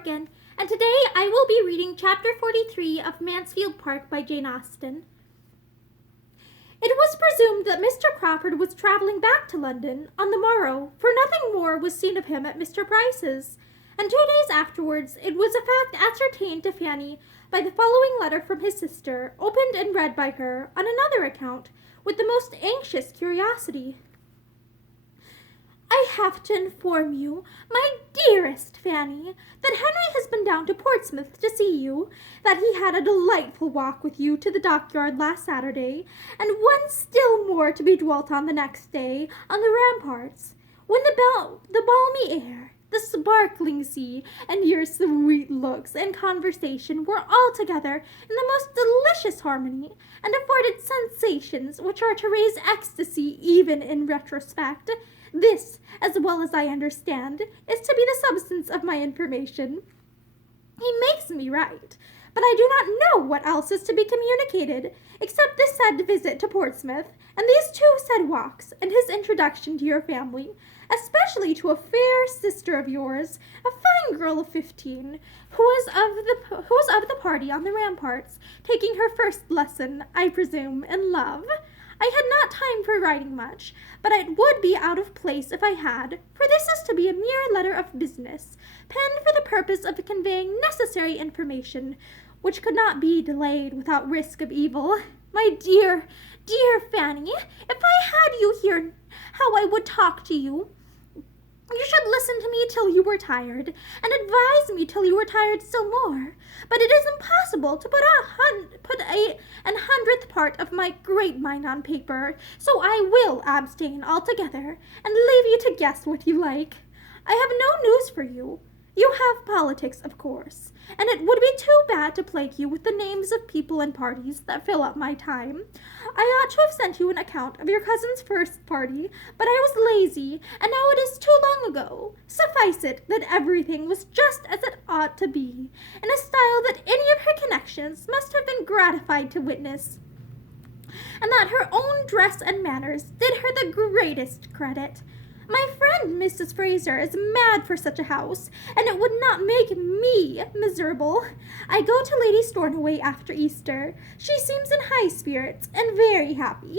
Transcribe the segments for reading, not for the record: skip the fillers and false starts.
Morgan, and today I will be reading Chapter 43 of Mansfield Park by Jane Austen. It was presumed that Mr. Crawford was travelling back to London on the morrow, for nothing more was seen of him at Mr. Price's, and 2 days afterwards it was a fact ascertained to Fanny by the following letter from his sister, opened and read by her, on another account, with the most anxious curiosity. I have to inform you, my dearest Fanny, that Henry has been down to Portsmouth to see you, that he had a delightful walk with you to the dockyard last Saturday, and one still more to be dwelt on the next day on the ramparts, when the balmy air, the sparkling sea, and your sweet looks and conversation were all together in the most delicious harmony, and afforded sensations which are to raise ecstasy even in retrospect. This, as well as I understand, is to be the substance of my information. He makes me write, but I do not know what else is to be communicated, except this said visit to Portsmouth, and these 2 said walks, and his introduction to your family, especially to a fair sister of yours, a fine girl of 15, who was of the party on the ramparts, taking her first lesson, I presume, in love. I had not time for writing much, but it would be out of place if I had, for this is to be a mere letter of business, penned for the purpose of conveying necessary information, which could not be delayed without risk of evil. My dear, dear Fanny, if I had you here, how I would talk to you! You should listen to me till you were tired, and advise me till you were tired still more. But it is impossible to put an 100th part of my great mind on paper, so I will abstain altogether, and leave you to guess what you like. I have no news for you. You have politics, of course, and it would be too bad to plague you with the names of people and parties that fill up my time. I ought to have sent you an account of your cousin's first party, but I was lazy, and now it is too long ago. Suffice it that everything was just as it ought to be, in a style that any of her connections must have been gratified to witness, and that her own dress and manners did her the greatest credit. My friend Mrs. Fraser is mad for such a house, and it would not make me miserable. I go to Lady Stornoway after Easter. She seems in high spirits, and very happy.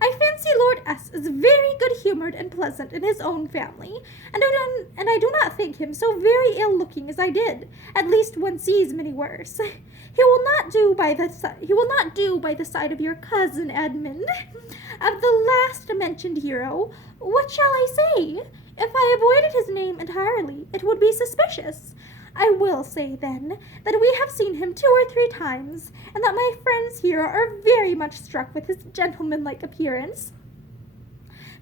I fancy Lord S. is very good-humoured and pleasant in his own family, and I do not think him so very ill-looking as I did. At least one sees many worse. He will not do by the side of your cousin Edmund. Of the last mentioned hero, what shall I say? If I avoided his name entirely, it would be suspicious. I will say, then, that we have seen him 2 or 3 times, and that my friends here are very much struck with his gentlemanlike appearance.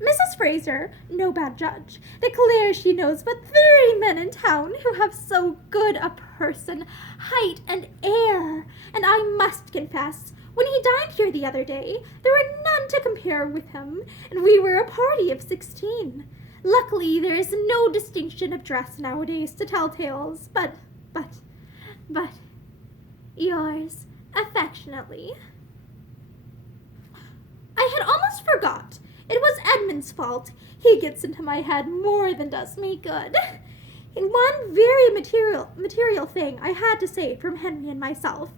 Mrs. Fraser, no bad judge, declares she knows but 3 men in town who have so good a person, height, and air, and I must confess, when he dined here the other day, there were none to compare with him, and we were a party of 16. Luckily, there is no distinction of dress nowadays to tell tales, but, yours affectionately. I had almost forgot. It was Edmund's fault. He gets into my head more than does me good. In one very material thing I had to say from Henry and myself.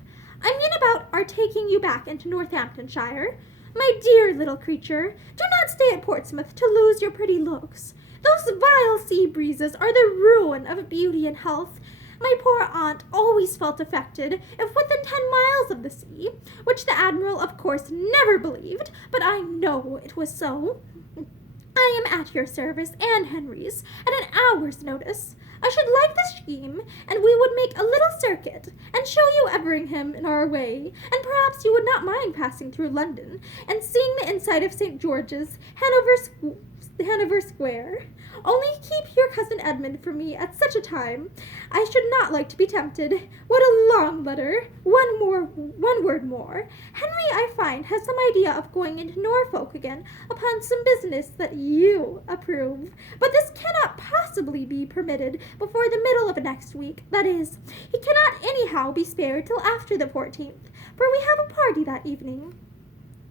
I mean about our taking you back into Northamptonshire. My dear little creature, do not stay at Portsmouth to lose your pretty looks. Those vile sea breezes are the ruin of beauty and health. My poor aunt always felt affected if within 10 miles of the sea, which the Admiral of course never believed, but I know it was so. I am at your service and Henry's at an hour's notice. I should like the scheme, and we would make a little circuit, and show you Everingham in our way, and perhaps you would not mind passing through London, and seeing the inside of St. George's, Hanover Square. Only keep your cousin Edmund for me at such a time. I should not like to be tempted. What a long letter! One word more. Henry, I find, has some idea of going into Norfolk again upon some business that you approve. But this cannot possibly be permitted before the middle of next week. That is, he cannot anyhow be spared till after the 14th, for we have a party that evening.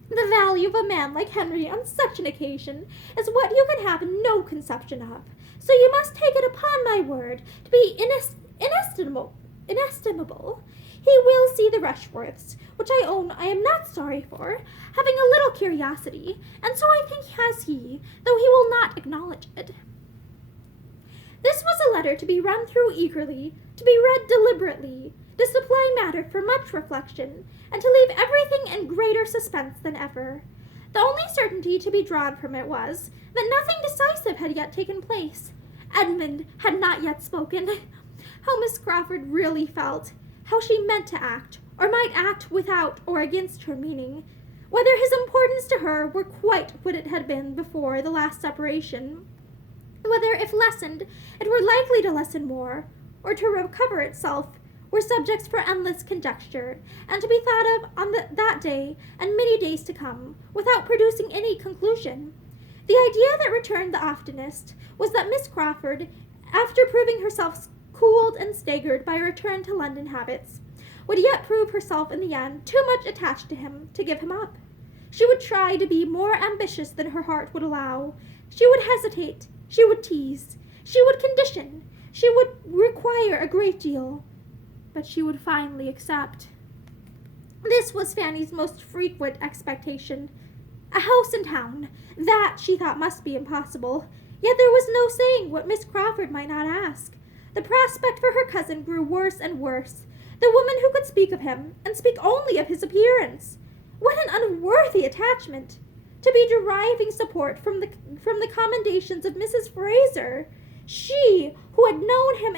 The value of a man like Henry on such an occasion is what you can have no conception of. So you must take it upon my word to be in inestimable. He will see the Rushworths, which I own I am not sorry for, having a little curiosity, and so I think has he, though he will not acknowledge it. This was a letter to be run through eagerly, to be read deliberately, to supply matter for much reflection, and to leave everything in greater suspense than ever. The only certainty to be drawn from it was that nothing decisive had yet taken place. Edmund had not yet spoken. How Miss Crawford really felt, how she meant to act, or might act without or against her meaning, whether his importance to her were quite what it had been before the last separation, whether if lessened it were likely to lessen more, or to recover itself, were subjects for endless conjecture, and to be thought of on that day and many days to come, without producing any conclusion. The idea that returned the oftenest was that Miss Crawford, after proving herself cooled and staggered by a return to London habits, would yet prove herself in the end too much attached to him to give him up. She would try to be more ambitious than her heart would allow. She would hesitate. She would tease. She would condition. She would require a great deal. But she would finally accept. This was Fanny's most frequent expectation. A house in town. That, she thought, must be impossible. Yet there was no saying what Miss Crawford might not ask. The prospect for her cousin grew worse and worse. The woman who could speak of him, and speak only of his appearance. What an unworthy attachment! To be deriving support from the commendations of Mrs. Fraser, she who had known him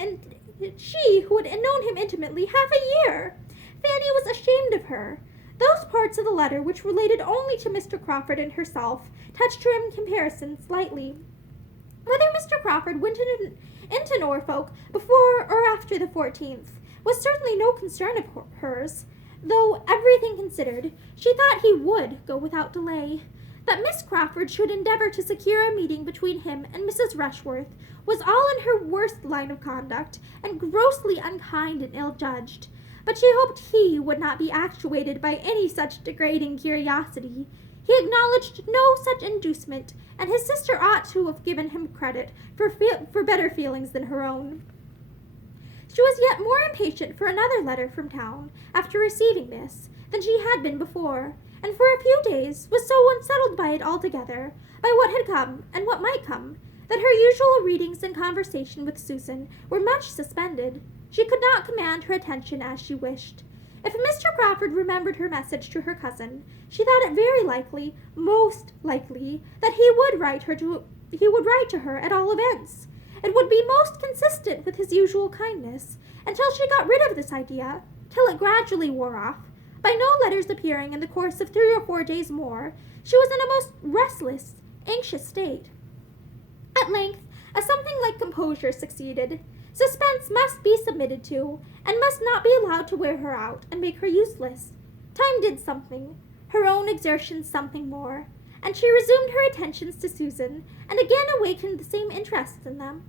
intimately half a year. Fanny was ashamed of her. Those parts of the letter which related only to Mr. Crawford and herself touched her in comparison slightly. Whether Mr. Crawford went into Norfolk before or after the 14th was certainly no concern of hers, though, everything considered, she thought he would go without delay. That Miss Crawford should endeavor to secure a meeting between him and Mrs. Rushworth was all in her worst line of conduct, and grossly unkind and ill-judged. But she hoped he would not be actuated by any such degrading curiosity. He acknowledged no such inducement, and his sister ought to have given him credit for better feelings than her own. She was yet more impatient for another letter from town, after receiving this, than she had been before, and for a few days was so unsettled by it altogether, by what had come and what might come, that her usual readings and conversation with Susan were much suspended. She could not command her attention as she wished. If Mr. Crawford remembered her message to her cousin, she thought it very likely, most likely, that he would write to her at all events. It would be most consistent with his usual kindness, until she got rid of this idea, till it gradually wore off. By no letters appearing in the course of 3 or 4 days more, she was in a most restless, anxious state. At length, a something like composure succeeded. Suspense must be submitted to, and must not be allowed to wear her out and make her useless. Time did something, her own exertions something more, and she resumed her attentions to Susan, and again awakened the same interest in them.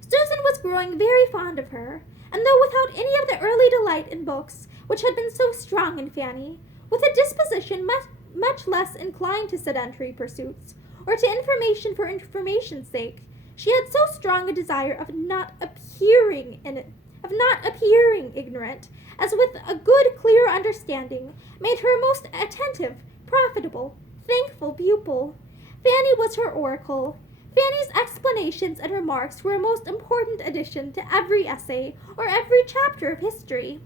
Susan was growing very fond of her, and though without any of the early delight in books which had been so strong in Fanny, with a disposition much less inclined to sedentary pursuits, or to information for information's sake, she had so strong a desire of not appearing ignorant, as with a good, clear understanding, made her a most attentive, profitable, thankful pupil. Fanny was her oracle. Fanny's explanations and remarks were a most important addition to every essay or every chapter of history.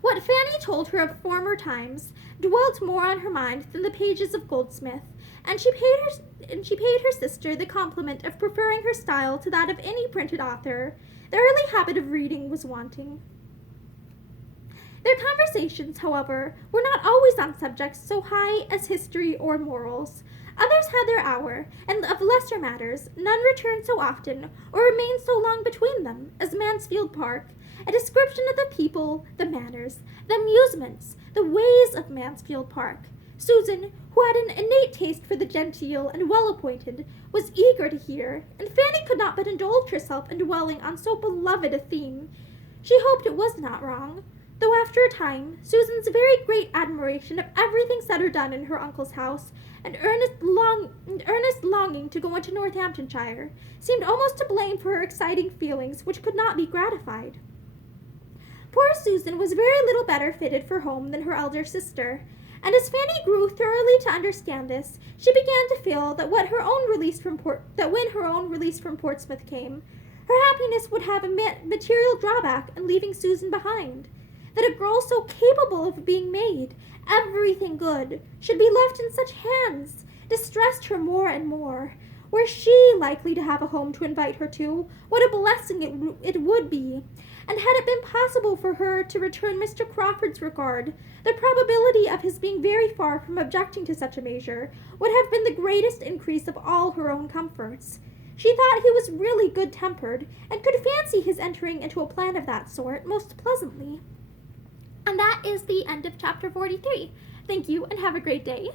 What Fanny told her of former times dwelt more on her mind than the pages of Goldsmith, and she paid her sister the compliment of preferring her style to that of any printed author. The early habit of reading was wanting. Their conversations, however, were not always on subjects so high as history or morals. Others had their hour, and of lesser matters none returned so often or remained so long between them as Mansfield Park, a description of the people, the manners, the amusements, the ways of Mansfield Park. Susan, who had an innate taste for the genteel and well-appointed, was eager to hear, and Fanny could not but indulge herself in dwelling on so beloved a theme. She hoped it was not wrong, though after a time, Susan's very great admiration of everything said or done in her uncle's house, and earnest longing to go into Northamptonshire, seemed almost to blame for her exciting feelings which could not be gratified. Poor Susan was very little better fitted for home than her elder sister, and as Fanny grew thoroughly to understand this, she began to feel that when her own release from Portsmouth came, her happiness would have a material drawback in leaving Susan behind. That a girl so capable of being made everything good should be left in such hands distressed her more and more. Were she likely to have a home to invite her to, what a blessing it would be! And had it been possible for her to return Mr. Crawford's regard, the probability of his being very far from objecting to such a measure would have been the greatest increase of all her own comforts. She thought he was really good-tempered, and could fancy his entering into a plan of that sort most pleasantly. And that is the end of chapter 43. Thank you, and have a great day.